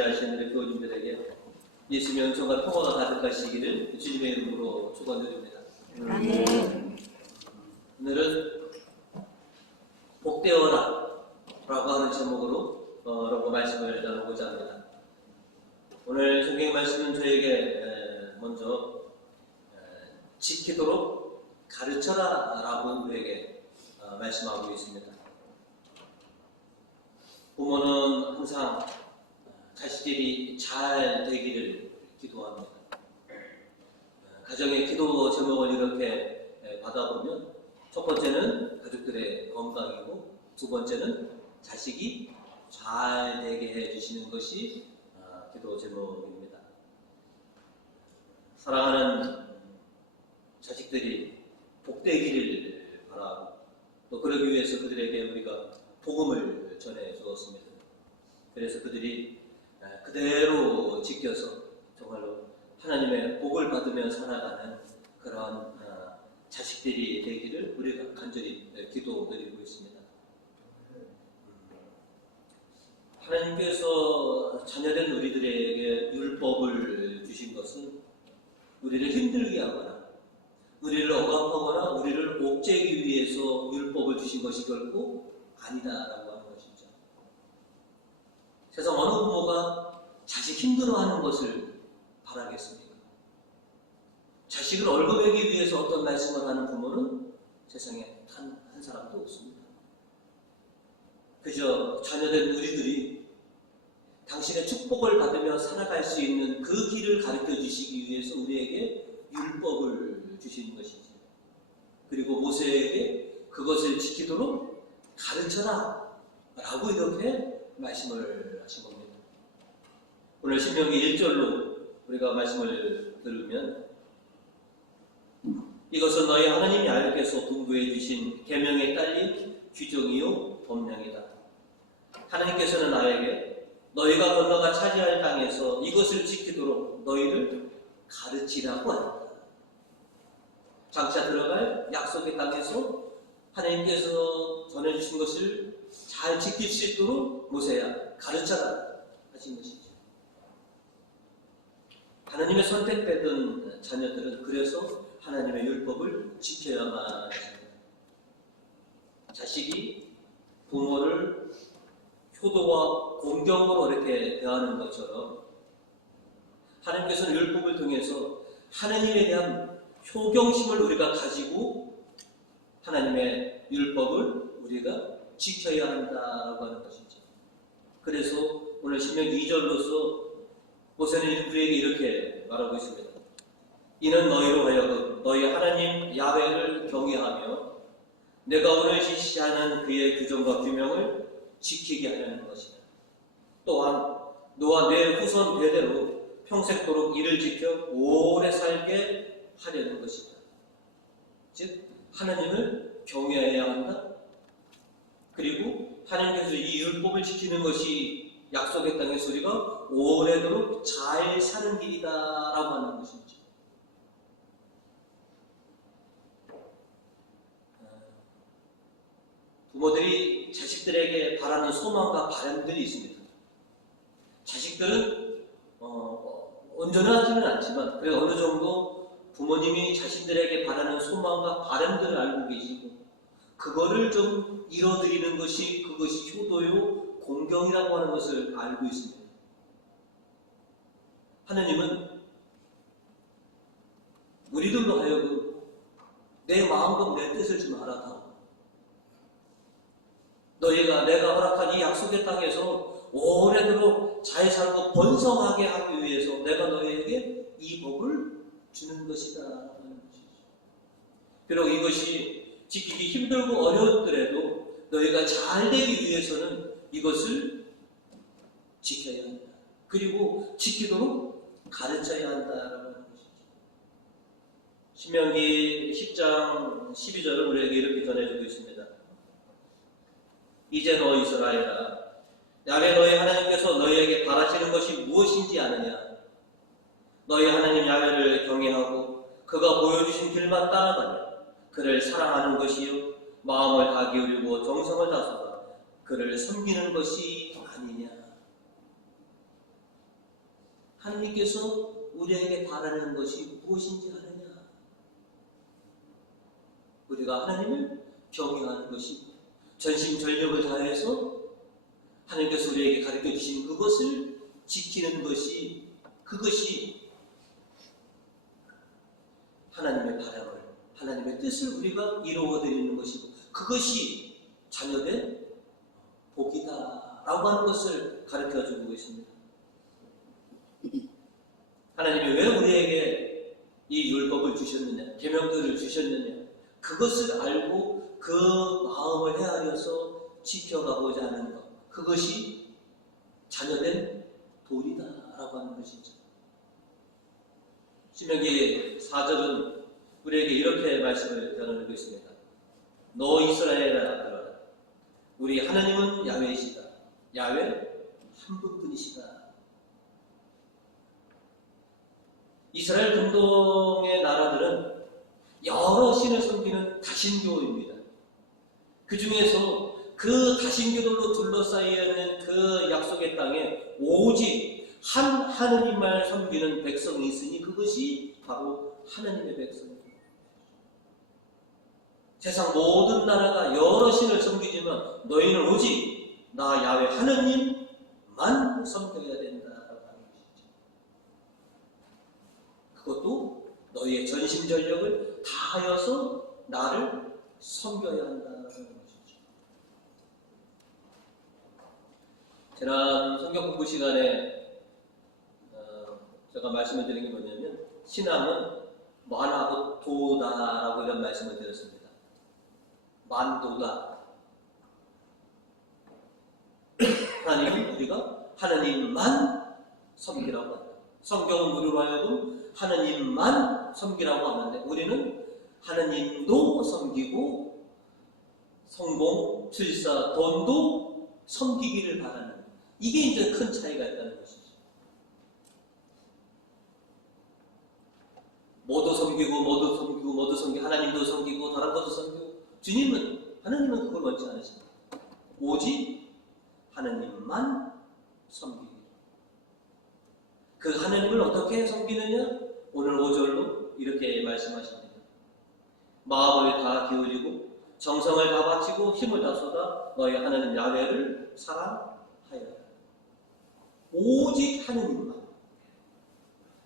맞이하신 우리 교우님들에게 예수님의 은총과 평화가 가득하시기를 주님의 이름으로 축원드립니다. 오늘은 복되어라 라고 하는 제목으로 여러분 말씀을 나누고자 합니다. 오늘 성경 말씀은 저에게 먼저 지키도록 가르쳐라 라고 우리에게 말씀하고 있습니다. 부모는 항상 자식들이 잘 되기를 기도합니다. 가정의 기도 제목을 이렇게 받아보면 첫 번째는 가족들의 건강이고 두 번째는 자식이 잘 되게 해주시는 것이 기도 제목입니다. 사랑하는 자식들이 복되기를 바라고 또 그러기 위해서 그들에게 우리가 복음을 전해 주었습니다. 그래서 그들이 그대로 지켜서 정말로 하나님의 복을 받으며 살아가는 그런 자식들이 되기를 우리가 간절히 기도드리고 있습니다. 하나님께서 자녀된 우리들에게 율법을 주신 것은 우리를 힘들게 하거나 우리를 억압하거나 우리를 옥죄기 위해서 율법을 주신 것이 결코 아니다라고 하는 것이죠. 세상 어느 부모가 자식 힘들어하는 것을 바라겠습니까? 자식을 얼거매기 위해서 어떤 말씀을 하는 부모는 세상에 단 한 사람도 없습니다. 그저 자녀된 우리들이 당신의 축복을 받으며 살아갈 수 있는 그 길을 가르쳐 주시기 위해서 우리에게 율법을 주신 것이죠. 그리고 모세에게 그것을 지키도록 가르쳐라 라고 이렇게 말씀을 하신 겁니다. 오늘 신명기 1절로 우리가 말씀을 들으면 이것은 너희 하나님 야훼께서 분부해 주신 계명에 딸린 규정이요 법령이다. 하나님께서는 나에게 너희가 건너가 차지할 땅에서 이것을 지키도록 너희를 가르치라고 한다. 장차 들어갈 약속의 땅에서 하나님께서 전해주신 것을 잘 지킬 수 있도록 모세야 가르쳐라 하신 것이죠. 하나님의 선택되던 자녀들은 그래서 하나님의 율법을 지켜야만 했습니다. 자식이 부모를 효도와 공경으로 이렇게 대하는 것처럼 하나님께서는 율법을 통해서 하나님에 대한 효경심을 우리가 가지고 하나님의 율법을 우리가 지켜야 한다고 하는 것이죠. 그래서 오늘 신명기 2절로서 모세는 우리에게 이렇게 말하고 있습니다. 이는 너희로 하여금 너희 하나님 야훼를 경외하며 내가 오늘 지시하는 그의 규정과 규명을 지키게 하려는 것이다. 또한 너와 내 후손 대대로 평생도록 이를 지켜 오래 살게 하려는 것이다. 즉 하나님을 경외해야 한다. 그리고 하나님께서 이 율법을 지키는 것이 약속의 땅에서 우리가 오래도록 잘 사는 길이다라고 하는 것이죠. 부모들이 자식들에게 바라는 소망과 바람들이 있습니다. 자식들은 온전하지는 않지만 그래도 어느 정도 부모님이 자신들에게 바라는 소망과 바람들을 알고 계시고 그거를 좀 이뤄드리는 것이 그것이 효도요 공경이라고 하는 것을 알고 있습니다. 하나님은 우리들로 하여금 내 마음과 내 뜻을 좀 알아다. 너희가 내가 허락한 이 약속의 땅에서 오래도록 잘 살고 번성하게 하기 위해서 내가 너희에게 이 법을 주는 것이다 하는 것이죠. 비록 이것이 지키기 힘들고 어려웠더라도 너희가 잘 되기 위해서는 이것을 지켜야 한다. 그리고 지키도록 가르쳐야 한다라는 것이죠. 신명기 10장 12절은 우리에게 이렇게 전해주고 있습니다. 이제 너 이스라엘아 야훼 너희 하나님께서 너희에게 바라시는 것이 무엇인지 아느냐? 너희 하나님 야훼를 경외하고 그가 보여주신 길만 따라가며 그를 사랑하는 것이요 마음을 다 기울이고 정성을 다쏟아 그를 섬기는 것이 아니냐? 하나님께서 우리에게 바라는 것이 무엇인지 아느냐? 우리가 하나님을 경외하는 것이 전심전력을 다해서 하나님께서 우리에게 가르쳐 주신 그것을 지키는 것이, 그것이 하나님의 바람을, 하나님의 뜻을 우리가 이루어드리는 것이고, 그것이 자녀된 복이다 라고 하는 것을 가르쳐 주고 있습니다. 하나님이 왜 우리에게 이 율법을 주셨느냐, 계명들을 주셨느냐, 그것을 알고 그 마음을 헤아려서 지켜가고자 하는 것, 그것이 자녀된 도리다 라고 하는 것이죠. 신명기 4절은 우리에게 이렇게 말씀을 전하고 있습니다. 너 이스라엘아 들어라. 우리 하나님은 야훼이시다. 야훼 한 분뿐이시다. 이스라엘 중동의 나라들은 여러 신을 섬기는 다신교입니다. 그 중에서 그 다신교들로 둘러싸여 있는 그 약속의 땅에 오직 한 하느님만 섬기는 백성이 있으니 그것이 바로 하나님의 백성입니다. 세상 모든 나라가 여러 신을 섬기지만 너희는 오직 나 야훼 하느님만 섬겨야 된다라고 하는 것이죠. 그것도 너희의 전심전력을 다하여서 나를 섬겨야 한다는 것이죠. 지난 성경 공부 시간에 제가 말씀을 드린 게 뭐냐면, 신앙은 만하고 도다라고 이런 말씀을 드렸습니다. 만도다. 하나님은 우리가 하나님만 섬기라고 한다. 성경은 우리로 하여금 하나님만 섬기라고 하는데, 우리는 하나님도 섬기고 성공, 출사, 돈도 섬기기를 바라는, 이게 이제 큰 차이가 있다는 것이죠. 모두 섬기고 모두 섬기고 모두 섬기고, 하나님도 섬기고 다른 것도 섬기고, 하나님은 그걸 원치 않으십니다. 오직 하나님만 섬기기. 그 하나님을 어떻게 섬기느냐? 오늘 5절로 이렇게 말씀하십니다. 마음을 다 기울이고 정성을 다 바치고 힘을 다 쏟아 너희 하나님 야훼를 사랑하여라. 오직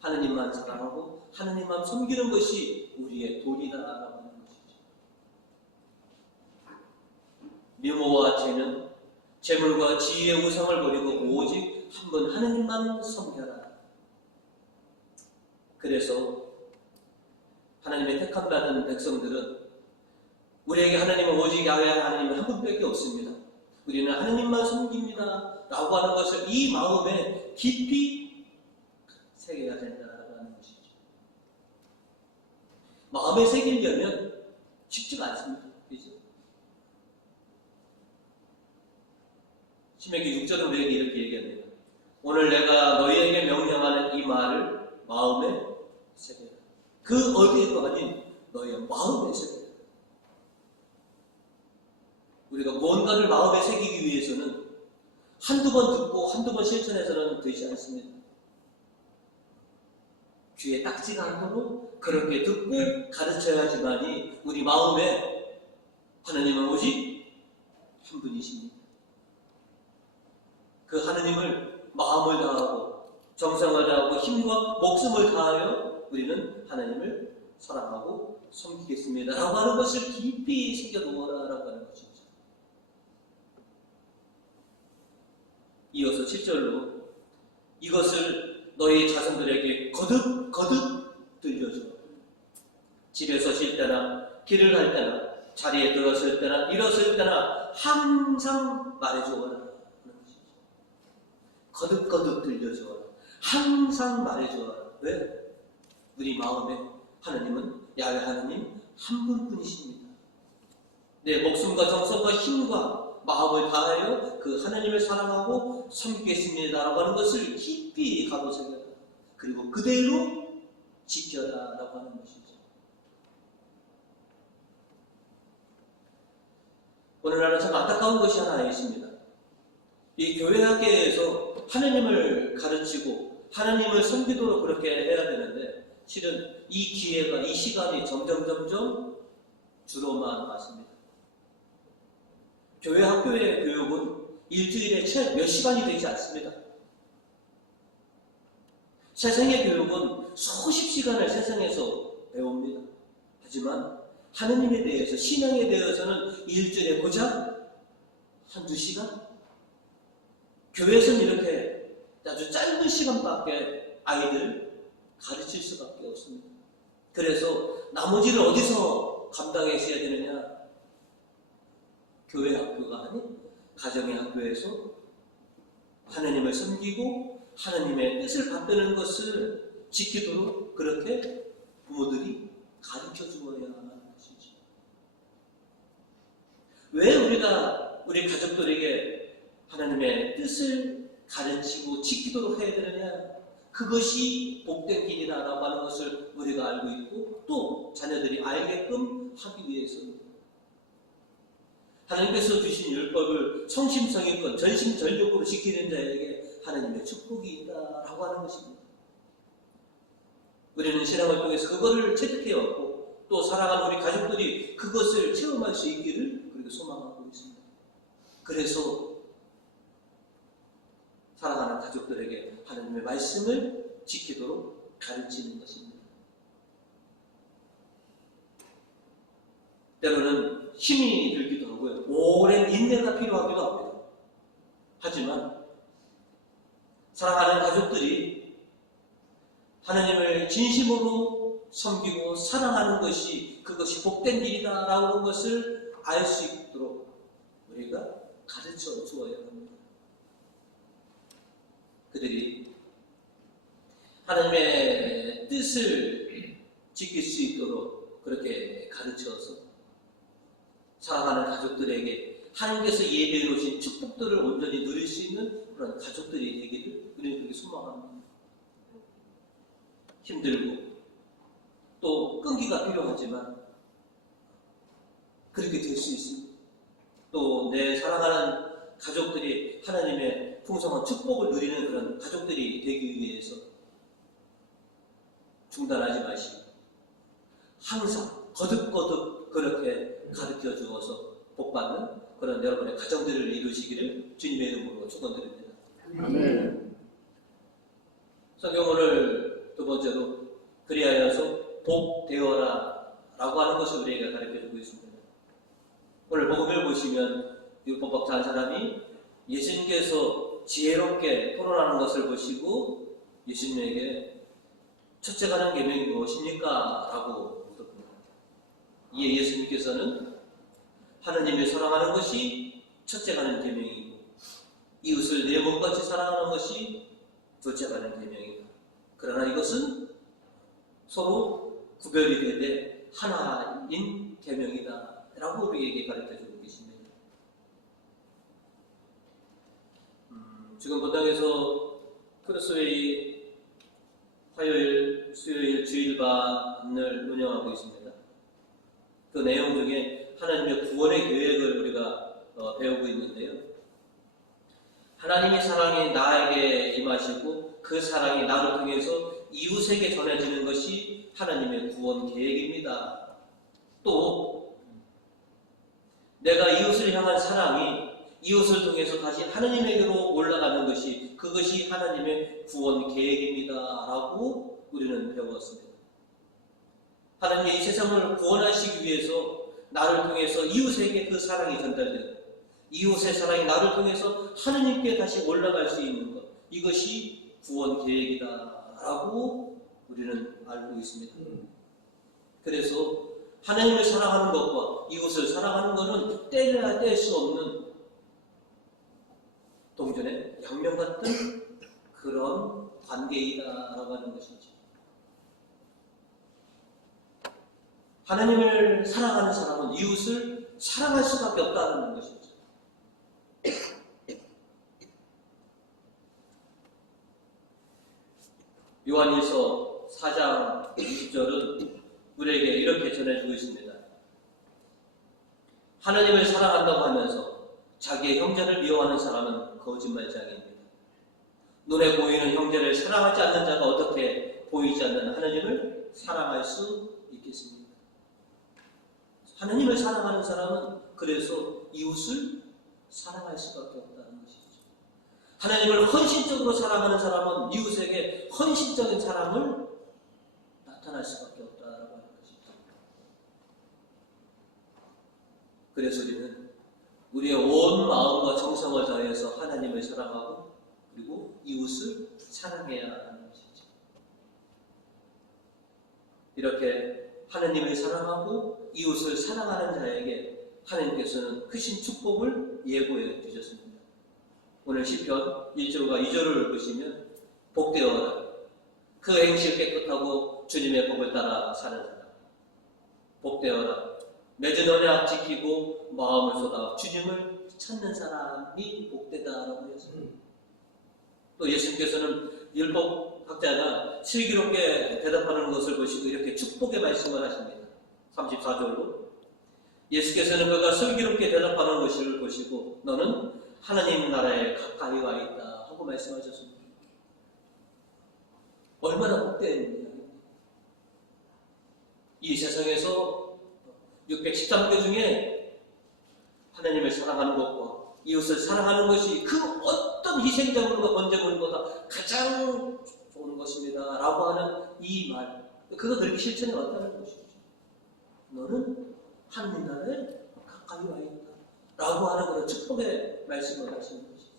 하나님만 사랑하고 하나님만 섬기는 것이 우리의 도리다라고 하는 것이죠. 미모와 재능, 재물과 지혜의 우상을 버리고 오직 한 분 하나님만 섬겨라. 그래서 하나님의 택함받은 백성들은, 우리에게 하나님은 오직 야훼 하나님 한 분밖에 없습니다. 우리는 하나님만 섬깁니다 라고 하는 것을 이 마음에 깊이 새겨야 된다라고 하는 것이죠. 마음에 새기려면 쉽지가 않습니다. 그죠? 신명기 6절은 우리에게 이렇게 얘기합니다. 오늘 내가 너희에게 명령하는 이 말을 마음에 새겨라. 그 어디에도 아닌 너희의 마음에 새겨라. 우리가 뭔가를 마음에 새기기 위해서는 한두 번 듣고 한두 번 실천해서는 되지 않습니다. 귀에 딱지가 않도록 그렇게 듣고 가르쳐야지만이 우리 마음에 하나님은 오직 한 분이십니다. 그 하나님을 마음을 다하고 정성을 다하고 힘과 목숨을 다하여 우리는 하나님을 사랑하고 섬기겠습니다 라고 하는 것을 깊이 새겨놓으라 라고 하는 것이죠. 이어서 7절로 이것을 너희 자손들에게 거듭 들려줘. 집에서 쉴 때나 길을 갈 때나 자리에 들었을 때나 일었을 때나 항상 말해주어라. 거듭 들려주어라. 항상 말해주어라. 왜? 우리 마음에 하나님은 야훼 하나님 한 분뿐이십니다. 내 목숨과 정성과 힘과 마음을 다하여 그 하나님을 사랑하고 섬기겠습니다 라고 하는 것을 깊이 가로새겨라. 그리고 그대로 지켜라 라고 하는 것이죠. 오늘날은 참 안타까운 것이 하나 있습니다. 이 교회 학계에서 하나님을 가르치고 하나님을 섬기도록 그렇게 해야 되는데 실은 이 기회가, 이 시간이 점점 줄어만 갔습니다. 교회 학교의 교육은 일주일에 채 몇 시간이 되지 않습니다. 세상의 교육은 수십 시간을 세상에서 배웁니다. 하지만 하느님에 대해서, 신앙에 대해서는 일주일에 고작 한두 시간? 교회에서는 이렇게 아주 짧은 시간밖에 아이들 가르칠 수밖에 없습니다. 그래서 나머지를 어디서 감당해서 해야 되느냐? 교회 학교가 아닌 가정의 학교에서 하나님을 섬기고 하나님의 뜻을 받드는 것을 지키도록 그렇게 부모들이 가르쳐 주어야 하는 것이죠. 왜 우리가 우리 가족들에게 하나님의 뜻을 가르치고 지키도록 해야 되느냐? 그것이 복된 길이다라고 하는 것을 우리가 알고 있고 또 자녀들이 알게끔 하기 위해서입니다. 하나님께서 주신 율법을 성심성의껏 전심전력으로 지키는 자에게 하나님의 축복이 있다라고 하는 것입니다. 우리는 신앙을 통해서 그것을 체득해왔고 또 사랑하는 우리 가족들이 그것을 체험할 수 있기를 그렇게 소망하고 있습니다. 그래서 사랑하는 가족들에게 하나님의 말씀을 지키도록 가르치는 것입니다. 때로는 힘이 들기도 하고요. 오랜 인내가 필요하기도 합니다. 하지만 사랑하는 가족들이 하나님을 진심으로 섬기고 사랑하는 것이 그것이 복된 일이다라고 하는 것을 알 수 있도록 우리가 가르쳐 주어야 합니다. 그들이 하나님의 뜻을 지킬 수 있도록 그렇게 가르쳐서 사랑하는 가족들에게 하나님께서 예배해 놓으신 축복들을 온전히 누릴 수 있는 그런 가족들이 되기를 우리는 그렇게 소망합니다. 힘들고 또 끈기가 필요하지만 그렇게 될 수 있습니다. 또 내 사랑하는 가족들이 하나님의 풍성한 축복을 누리는 그런 가족들이 되기 위해서 중단하지 마시고 항상 거듭거듭 그렇게 가르쳐 주어서 복받는 그런 여러분의 가정들을 이루시기를 주님의 이름으로 축원드립니다. 아멘. 성경 오늘 두 번째로 그리하여서 복되어라 라고 하는 것을 우리에게 가르쳐 주고 있습니다. 오늘 복음을 보시면 율법학자 한 사람이 예수님께서 지혜롭게 토론하는 것을 보시고 예수님에게 첫째 가는 계명이 무엇입니까? 라고 물었습니다. 이에 예수님께서는 하나님을 사랑하는 것이 첫째 가는 계명이고 이웃을 내 몸같이 사랑하는 것이 둘째 가는 계명이다. 그러나 이것은 서로 구별이 되되 하나인 계명이다 라고 우리에게 가르쳐주고 계십니다. 지금 본당에서 크로스웨이 화요일, 수요일, 주일반을 운영하고 있습니다. 그 내용 중에 하나님의 구원의 계획을 우리가 배우고 있는데요. 하나님의 사랑이 나에게 임하시고 그 사랑이 나를 통해서 이웃에게 전해지는 것이 하나님의 구원 계획입니다. 또 내가 이웃을 향한 사랑이 이웃을 통해서 다시 하나님에게로 올라가는 것이 그것이 하나님의 구원 계획입니다. 라고 우리는 배웠습니다. 하나님이 이 세상을 구원하시기 위해서 나를 통해서 이웃에게 그 사랑이 전달되고 이웃의 사랑이 나를 통해서 하나님께 다시 올라갈 수 있는 것 이것이 구원 계획이다 라고 우리는 알고 있습니다. 그래서 하나님을 사랑하는 것과 이웃을 사랑하는 것은 떼려야 뗄 수 없는 동전의 양면 같은 그런 관계이다라고 하는 것이죠. 하나님을 사랑하는 사람은 이웃을 사랑할 수밖에 없다는 것이죠. 요한일서 4장 20절은 우리에게 이렇게 전해주고 있습니다. 하나님을 사랑한다고 하면서 자기의 형제를 미워하는 사람은 거짓말장입니다. 눈에 보이는 형제를 사랑하지 않는 자가 어떻게 보이지 않는 하나님을 사랑할 수 있겠습니까? 하나님을 사랑하는 사람은 그래서 이웃을 사랑할 수밖에 없다는 것이죠. 하나님을 헌신적으로 사랑하는 사람은 이웃에게 헌신적인 사랑을 나타날 수밖에 없다라고 하는 것입니다. 그래서 우리는 우리의 온 마음과 정성을 다해서 하나님을 사랑하고 그리고 이웃을 사랑해야 하는 것이죠. 이렇게 하나님을 사랑하고 이웃을 사랑하는 자에게 하나님께서는 크신 축복을 예고해 주셨습니다. 오늘 시편 1절과 2절을 보시면 복되어라 그 행실 깨끗하고 주님의 법을 따라 사는 사람, 복되어라 맺은 언약 지키고 마음을 쏟아 주님을 찾는 사람이 복되다라고 했습니다. 또 예수님께서는 율법학자가 슬기롭게 대답하는 것을 보시고 이렇게 축복의 말씀을 하십니다. 34절로 예수께서는 그가 슬기롭게 대답하는 것을 보시고 너는 하나님 나라에 가까이 와 있다 하고 말씀하셨습니다. 얼마나 복된 이 세상에서 613개 중에 하나님을 사랑하는 것과 이웃을 사랑하는 것이 그 어떤 희생자물과 번제물보다 가장 좋은 것입니다 라고 하는 이 말, 그거 그렇게 실천해 왔다는 것이죠. 너는 하나님 나라에 가까이 와 있다 라고 하는 그런 축복의 말씀을 하시는 것이죠.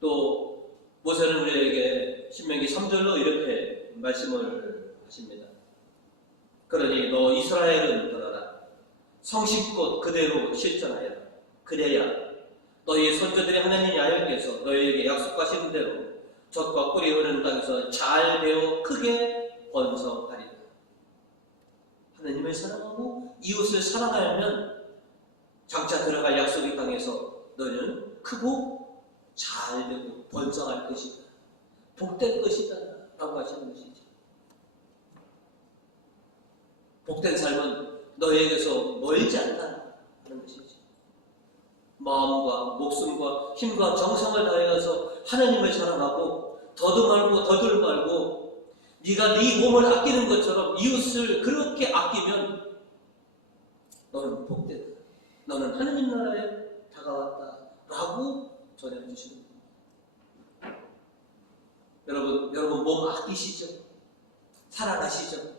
또 모세는 우리에게 신명기 3절로 이렇게 말씀을 하십니다. 그러니 너 이스라엘은 들어라 성심껏 그대로 실천하여라. 그래야 너희의 선조들의 하나님 야훼께서 너희에게 약속하신 대로 젖과 꿀이 흐르는 땅에서 잘 되어 크게 번성하리라. 하나님을 사랑하고 이웃을 사랑하면 장차 들어갈 약속의 땅에서 너희는 크고 잘 되고 번성할 것이다. 복된 것이다 라고 하시는 것이죠. 복된 삶은 너희에게서 멀지 않다 하는 것이죠. 마음과 목숨과 힘과 정성을 다해서 하나님을 사랑하고 더도 말고 더들 말고 네가 네 몸을 아끼는 것처럼 이웃을 그렇게 아끼면 너는 복되다. 너는 하나님 나라에 다가왔다 라고 전해주시는 겁니다. 여러분 몸 아끼시죠? 사랑하시죠?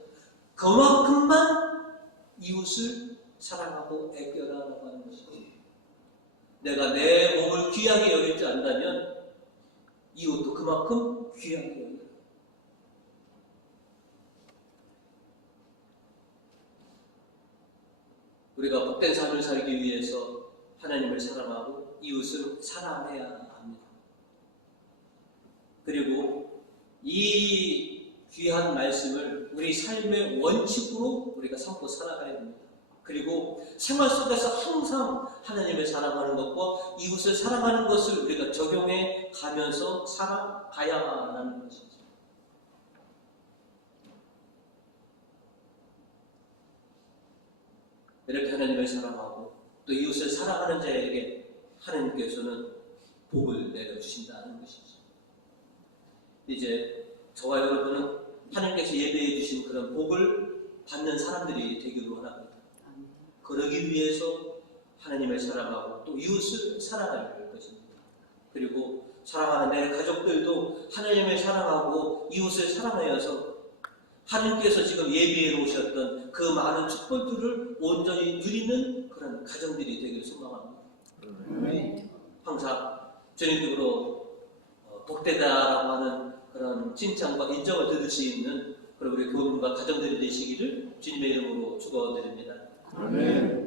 그만큼만 이웃을 사랑하고 애껴라라고 하는 것이죠. 내가 내 몸을 귀하게 여길 줄 안다면 이웃도 그만큼 귀하게 여겨라. 우리가 복된 삶을 살기 위해서 하나님을 사랑하고 이웃을 사랑해야 합니다. 그리고 이 귀한 말씀을 우리 삶의 원칙으로 우리가 삼고 살아가야 됩니다. 그리고 생활 속에서 항상 하나님을 사랑하는 것과 이웃을 사랑하는 것을 우리가 적용해 가면서 살아가야만 하는 것이죠. 이렇게 하나님을 사랑하고 또 이웃을 사랑하는 자에게 하나님께서는 복을 내려주신다는 것이죠. 이제 저와 여러분은 하나님께서 예배해 주신 그런 복을 받는 사람들이 되기를 원합니다. 그러기 위해서 하나님을 사랑하고 또 이웃을 사랑할 것입니다. 그리고 사랑하는 내 가족들도 하나님을 사랑하고 이웃을 사랑하여서 하나님께서 지금 예비해 놓으셨던 그 많은 축복들을 온전히 누리는 그런 가정들이 되기를 소망합니다. 항상 주님으로 복되다라고 하는 그런 칭찬과 인정을 들을 수 있는 그런 우리 교우님과 가정들이 되시기를 주님의 이름으로 축원드립니다. 아멘.